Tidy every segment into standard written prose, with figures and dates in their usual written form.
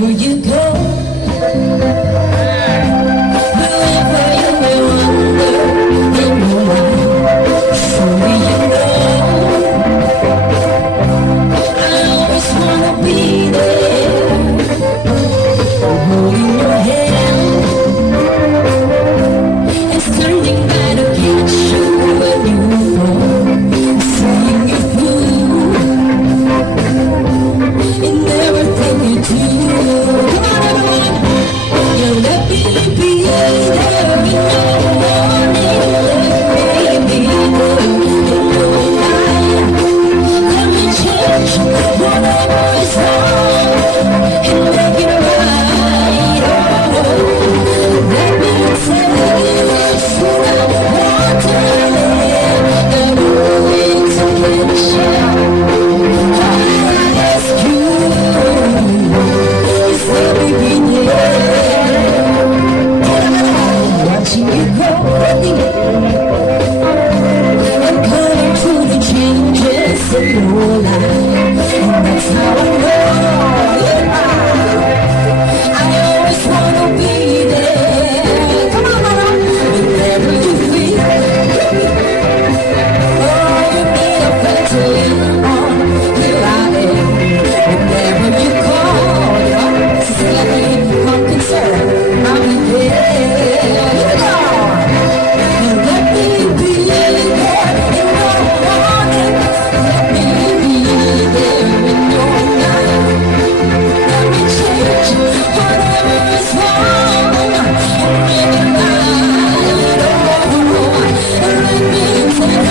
wherever you go, wherever you may wander in your life, surely you know I always wanna be there, holding your hand and standing by to catch you when you fall, seeing you through in everything you do. You let me be there in your morning, let me be there in your night. Let me change whatever is wrong and make it right. Oh, let me tell you what I want to live and willing to share. All I ask you is let me be there, watching you grow and cutting through the changes in your life, and that's how I know I always wanna be there. Come on, whenever you feel, oh, you need a friend to lean on. Here I am. Whenever you call, just let me come concern. I'll be there. And let me be there in your morning. Let me be there in your night. Let me change whatever is wrong and make it right. Oh, and let me tell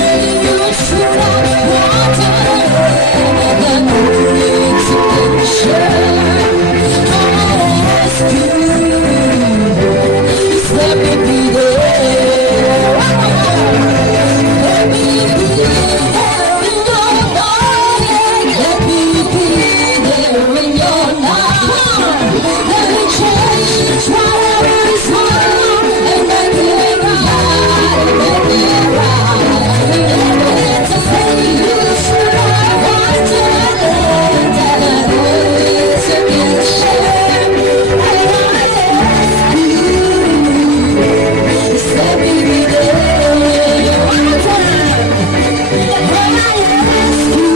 you should I want to live and only to share. All I ask you is let me be there. Let me be there in your morning. Let me be there in your night. Let me change whatever is wrong and make it right. Make it right. Let me tell you should I want to live and only to share. All I ask you is let me be there. One more time. All I ask you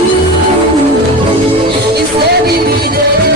is let me be there.